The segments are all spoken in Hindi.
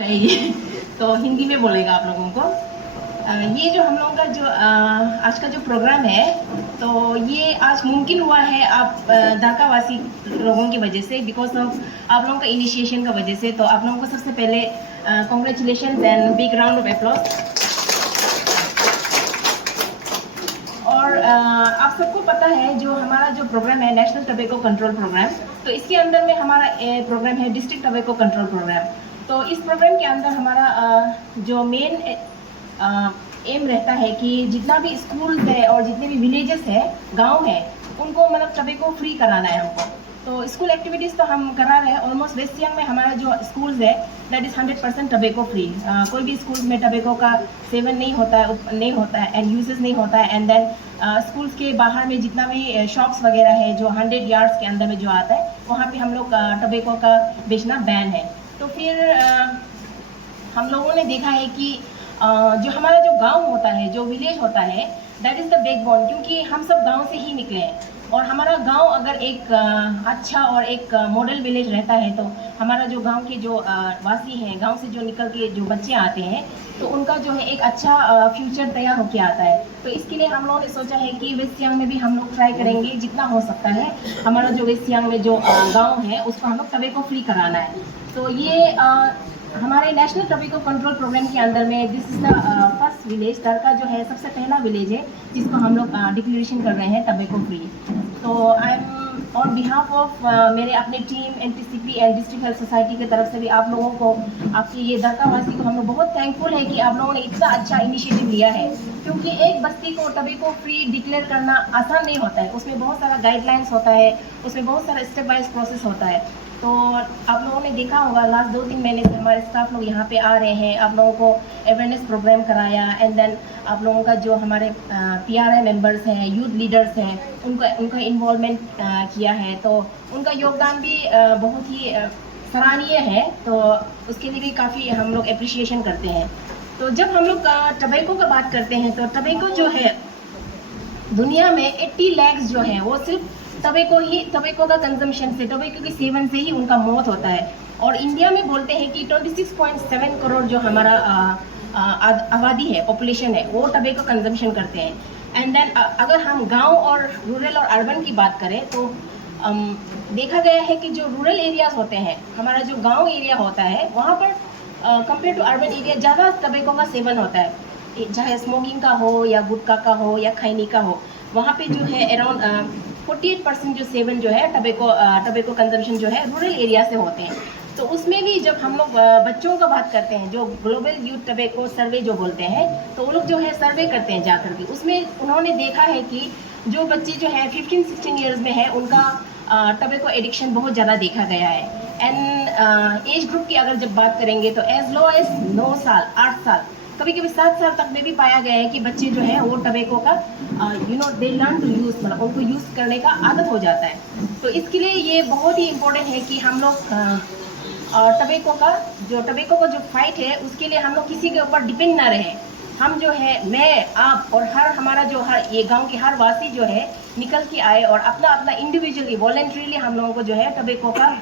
चाहिए तो हिंदी में बोलेगा आप लोगों को। ये जो हम लोगों का जो आज का जो प्रोग्राम है, तो ये आज मुमकिन हुआ है आप ढाका वासी लोगों की वजह से, बिकॉज ऑफ आप लोगों का इनिशिएशन का वजह से। तो आप लोगों को सबसे पहले congratulation and big round of applause. और आप सबको पता है जो हमारा जो प्रोग्राम है नेशनल टबैको कंट्रोल प्रोग्राम, तो इसके अंदर में हमारा प्रोग्राम है डिस्ट्रिक्ट टबैको कंट्रोल प्रोग्राम। तो इस प्रोग्राम के अंदर हमारा जो मेन एम रहता है कि जितना भी स्कूल है और जितने भी विलेजेस है, गांव है, उनको मतलब टबैको फ्री कराना है हमको। तो स्कूल एक्टिविटीज़ तो हम करा रहे हैं। ऑलमोस्ट वेस्ट सियांग में हमारा जो स्कूल्स है दैट इज़ 100% टबैको फ्री। कोई भी स्कूल्स में टबैको का सेवन नहीं होता है एंड यूजेस नहीं होता है। एंड देन स्कूल्स के बाहर में जितना भी शॉप्स वगैरह है जो 100 यार्ड्स के अंदर में जो आता है, वहाँ पे हम लोग टबैको का बेचना बैन है। तो फिर हम लोगों ने देखा है कि जो हमारा जो गांव होता है, जो विलेज होता है, दैट इज़ द बैकबोन, क्योंकि हम सब गांव से ही निकले हैं। और हमारा गांव अगर एक अच्छा और एक मॉडल विलेज रहता है, तो हमारा जो गांव के जो वासी हैं, गांव से जो निकल के जो बच्चे आते हैं, तो उनका जो है एक अच्छा फ्यूचर तैयार होके आता है। तो इसके लिए हम लोगों ने सोचा है कि वेस्ट सियांग में भी हम लोग ट्राई करेंगे जितना हो सकता है। हमारा जो वेस्ट सियांग में जो गाँव है उसको हम लोग टबैको फ्री कराना है। तो ये हमारे नेशनल टबैको कंट्रोल प्रोग्राम के अंदर में this is the first village. Darka जो है सबसे पहला विलेज है जिसको हम लोग डिक्लेरेशन कर रहे हैं टबैको फ्री। तो I am on behalf of मेरे अपने team NTCP and district health society की तरफ से भी आप लोगों को, आपकी ये दरका वासी को हम लोग बहुत थैंकफुल है कि आप लोगों ने इतना अच्छा इनिशिएटिव लिया है। क्योंकि एक बस्ती को टबैको फ्री डिक्लेयर करना आसान नहीं होता है, उसमें बहुत सारा गाइडलाइंस होता है, उसमें बहुत सारा स्टेप वाइज प्रोसेस होता है। तो आप लोगों ने देखा होगा लास्ट 2-3 महीने से हमारे स्टाफ लोग यहाँ पे आ रहे हैं, आप लोगों को अवेयरनेस प्रोग्राम कराया। एंड देन आप लोगों का जो हमारे पीआरआई मेंबर्स हैं, यूथ लीडर्स हैं, उनका इन्वॉल्वमेंट किया है। तो उनका योगदान भी बहुत ही सराहनीय है। तो उसके लिए भी काफ़ी हम लोग अप्रिशिएशन करते हैं। तो जब हम लोग टबैको का बात करते हैं, तो टबैको जो है दुनिया में 80 लाख जो है वो सिर्फ टबैको का कंजम्पशन से, टबैको के सेवन से ही उनका मौत होता है। और इंडिया में बोलते हैं कि 26.7 करोड़ जो हमारा आबादी है, पॉपुलेशन है, वो टबैको कंजम्पशन करते हैं। एंड देन अगर हम गांव और रूरल और अर्बन की बात करें, तो देखा गया है कि जो रूरल एरियाज होते हैं, हमारा जो गांव एरिया होता है, वहाँ पर कंपेयर टू अर्बन एरिया ज़्यादा टबैको का सेवन होता है, चाहे स्मोकिंग का हो या गुटखा का हो या खैनी का हो। वहाँ पे जो है अराउंड 48% जो सेवन जो है टबैको कंजम्पशन जो है रूरल एरिया से होते हैं। तो उसमें भी जब हम लोग बच्चों का बात करते हैं, जो ग्लोबल यूथ टबैको सर्वे जो बोलते हैं, तो वो लोग जो है सर्वे करते हैं जाकर के, उसमें उन्होंने देखा है कि जो बच्चे जो है 15-16 ईयर्स में है, उनका टबैको एडिक्शन बहुत ज़्यादा देखा गया है। एंड एज ग्रुप की अगर जब बात करेंगे, तो एज लो एज 9 साल, 8 साल, कभी कभी 7 साल तक में भी पाया गया है कि बच्चे जो है वो टबैको का दे लर्न टू यूज़, मतलब उनको यूज़ करने का आदत हो जाता है। तो इसके लिए ये बहुत ही इम्पोर्टेंट है कि हम लोग टबैको का जो फाइट है, उसके लिए हम लोग किसी के ऊपर डिपेंड ना रहे। हम जो है, मैं, आप और हमारा जो ये गांव के हर वासी जो है निकल के आए और अपना इंडिविजुअली वॉलेंट्रीली हम लोगों को जो है टबैको का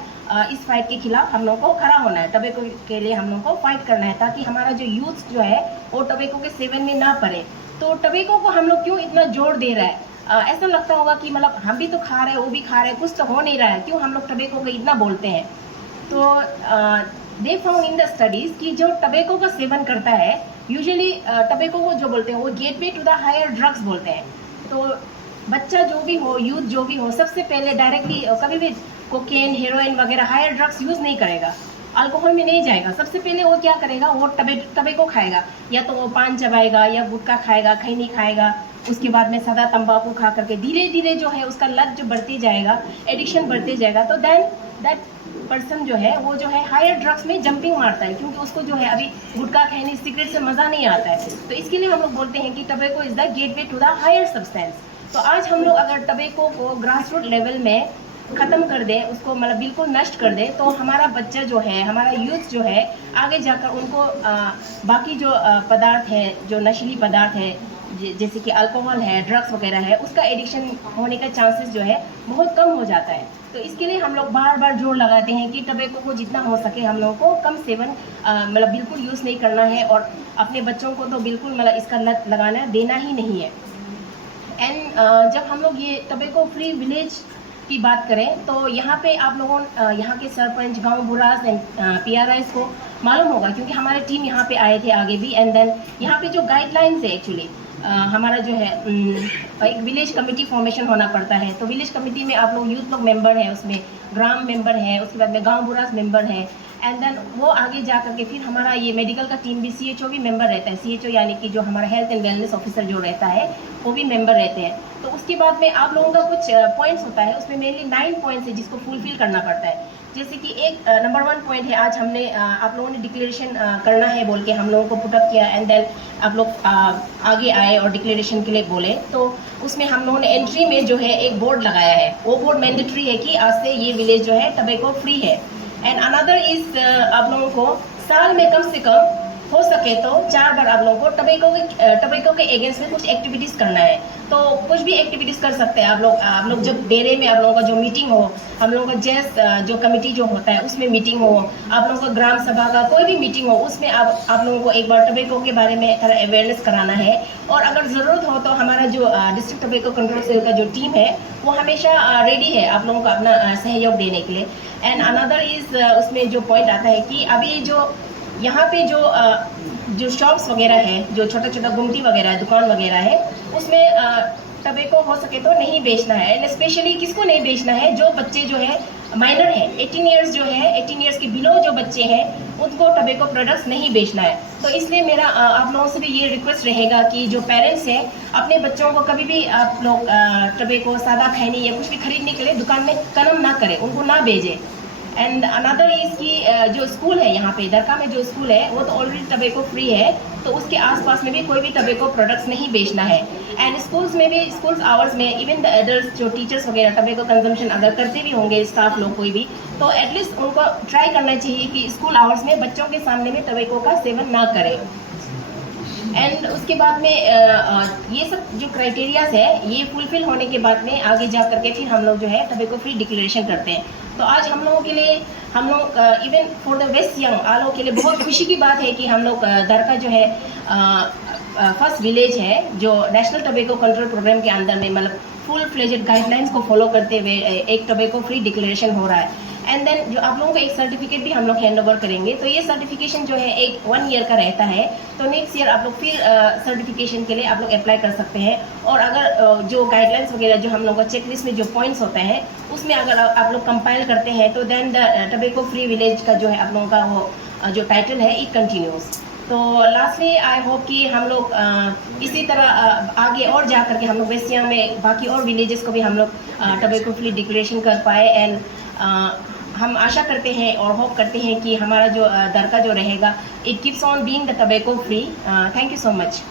इस फाइट के खिलाफ हम लोगों को खड़ा होना है। टबैको के लिए हम लोगों को फाइट करना है, ताकि हमारा जो यूथ जो है वो टबैको के सेवन में ना पड़े। तो टबैको को हम लोग क्यों इतना जोर दे रहा है? ऐसा लगता होगा कि मतलब हम भी तो खा रहे हैं, वो भी खा रहे हैं, कुछ तो हो नहीं रहा है, क्यों हम लोग टबैको को इतना बोलते हैं? तो they found in the studies कि जो टबैको का सेवन करता है, यूजुअली टबैको को जो बोलते हैं वो gateway to the higher drugs बोलते हैं। तो बच्चा जो भी हो, यूथ जो भी हो, सबसे पहले डायरेक्टली कभी भी कोकेन, हेरोइन वगैरह हायर ड्रग्स यूज़ नहीं करेगा, अल्कोहल में नहीं जाएगा। सबसे पहले वो क्या करेगा, वो टबैको खाएगा, या तो वो पान चबाएगा या गुटखा खाएगा, खैनी खाएगा। उसके बाद में सदा तंबाकू खा करके धीरे धीरे जो है उसका लत जो बढ़ते जाएगा, एडिक्शन बढ़ते जाएगा। तो देन दैट पर्सन जो है वो जो है हायर ड्रग्स में जंपिंग मारता है, क्योंकि उसको जो है अभी गुटखा, खैनी, सिगरेट से मज़ा नहीं आता है। तो इसके लिए हम लोग बोलते हैं कि tobacco is the gateway to the higher substance. तो आज हम लोग अगर टबैको को ग्रास रूट लेवल में ख़त्म कर दें, उसको मतलब बिल्कुल नष्ट कर दें, तो हमारा बच्चा जो है, हमारा यूथ जो है, आगे जाकर उनको बाकी जो पदार्थ है, जो नशीली पदार्थ है, जैसे कि अल्कोहल है, ड्रग्स वगैरह है, उसका एडिक्शन होने का चांसेस जो है बहुत कम हो जाता है। तो इसके लिए हम लोग बार बार जोर लगाते हैं कि टबैको को जितना हो सके हम लोगों को कम सेवन मतलब बिल्कुल यूज़ नहीं करना है, और अपने बच्चों को तो बिल्कुल मतलब इसका लत लगाना देना ही नहीं है। एंड जब हम लोग ये टबैको फ्री विलेज की बात करें तो यहाँ पे आप लोगों यहाँ के सरपंच, गांव बुरास एंड PRIs को मालूम होगा, क्योंकि हमारे टीम यहाँ पे आए थे आगे भी। एंड देन यहाँ पे जो गाइडलाइंस है एक्चुअली हमारा जो है एक विलेज कमेटी फॉर्मेशन होना पड़ता है। तो विलेज कमेटी में आप लोग यूथ लोग मेंबर है, उसमें ग्राम मेंबर है, उसके बाद में गांव बुरास मेंबर है। एंड देन वो आगे जा करके फिर हमारा ये मेडिकल का टीम भी CHO भी मेंबर रहता है। CHO यानी कि जो हमारा हेल्थ एंड वेलनेस ऑफिसर जो रहता है वो भी मेंबर रहते हैं। तो उसके बाद में आप लोगों का कुछ पॉइंट्स होता है, उसमें मेनली 9 पॉइंट्स है जिसको फुलफिल करना पड़ता है। जैसे कि एक नंबर 1 पॉइंट है, आज हमने आप लोगों ने डिक्लेरेशन करना है बोल के हम लोगों को पुटअप किया। एंड देन आप लोग आगे आए और डिक्लेरेशन के लिए बोले, तो उसमें हम लोगों ने एंट्री में जो है एक बोर्ड लगाया है। वो बोर्ड मैंडेटरी है कि आज से ये विलेज जो है टबैको फ्री है। एंड अनदर इज आप लोगों को साल में कम से कम हो सके तो 4 बार आप लोगों को टबैको के अगेंस्ट में कुछ एक्टिविटीज़ करना है। तो कुछ भी एक्टिविटीज़ कर सकते हैं आप लोग जब डेरे में आप लोगों का जो मीटिंग हो, हम लोगों का जैस जो कमेटी जो होता है उसमें मीटिंग हो, आप लोगों का ग्राम सभा का कोई भी मीटिंग हो, उसमें आप लोगों को एक बार टबैको के बारे में थोड़ा अवेयरनेस कराना है। और अगर ज़रूरत हो तो हमारा जो डिस्ट्रिक्ट टबैको कंट्रोल सेल का जो टीम है वो हमेशा रेडी है आप लोगों को अपना सहयोग देने के लिए। एंड अनदर इज़ उसमें जो पॉइंट आता है कि अभी जो यहाँ पे जो शॉप्स वगैरह है, जो छोटा छोटा गुमटी वगैरह है, दुकान वगैरह है, उसमें टबैको हो सके तो नहीं बेचना है। एंड स्पेशली किसको नहीं बेचना है, जो बच्चे जो है माइनर है, 18 ईयर्स जो है, 18 ईयर्स के बिलो जो बच्चे हैं उनको टबैको प्रोडक्ट्स नहीं बेचना है। तो इसलिए मेरा आप लोगों से भी ये रिक्वेस्ट रहेगा कि जो पेरेंट्स हैं अपने बच्चों को कभी भी आप लोग टबैको, सादा खैनी या कुछ भी खरीदने के लिए दुकान में कदम ना करें, उनको ना भेजें। एंड अनदर इज़ कि जो स्कूल है यहाँ पे दरका में जो स्कूल है वो तो ऑलरेडी टबैको फ्री है, तो उसके आसपास में भी कोई भी टबैको प्रोडक्ट्स नहीं बेचना है। एंड स्कूल्स में भी, स्कूल्स आवर्स में इवन द एडल्ट जो टीचर्स वगैरह टबैको कंजम्पशन अगर करते भी होंगे स्टाफ लोग कोई भी, तो एटलीस्ट उनको ट्राई करना चाहिए कि स्कूल आवर्स में बच्चों के सामने में टबैको का सेवन ना करें। एंड उसके बाद में ये सब जो क्राइटेरियाज है ये फुलफिल होने के बाद में आगे जा करके फिर हम लोग जो है टबैको फ्री डिक्लेरेशन करते हैं। तो आज हम लोगों के लिए, हम लोग even for the west young आलो के लिए बहुत खुशी की बात है कि हम लोग दरका जो है फर्स्ट विलेज है जो नेशनल टबैको कंट्रोल प्रोग्राम के अंदर में मतलब फुल फ्लेजेड गाइडलाइंस को फॉलो करते हुए एक टबैको फ्री डिक्लेरेशन हो रहा है। एंड देन जो आप लोगों को एक सर्टिफिकेट भी हम लोग हैंड ओवर करेंगे। तो ये सर्टिफिकेशन जो है एक 1 ईयर का रहता है। तो नेक्स्ट ईयर आप लोग फिर सर्टिफिकेशन के लिए आप लोग अप्लाई कर सकते हैं। और अगर जो गाइडलाइंस वगैरह जो हम लोगों का चेकलिस्ट में जो पॉइंट्स होते हैं उसमें अगर आप लोग कंपाइल करते हैं तो then the tobacco free village का जो है आप लोगों का वो जो टाइटल है इट कंटिन्यूज। तो लास्टली आई होप कि हम लोग इसी तरह आगे और जा करके हम लोग वेस्ट सियांग में बाकी और विलेजेस को भी हम लोग टबैको फ्री डिक्लेरेशन कर पाए। एंड हम आशा करते हैं और होप करते हैं कि हमारा जो दरका जो रहेगा it keeps on being the tobacco free. Thank you so much.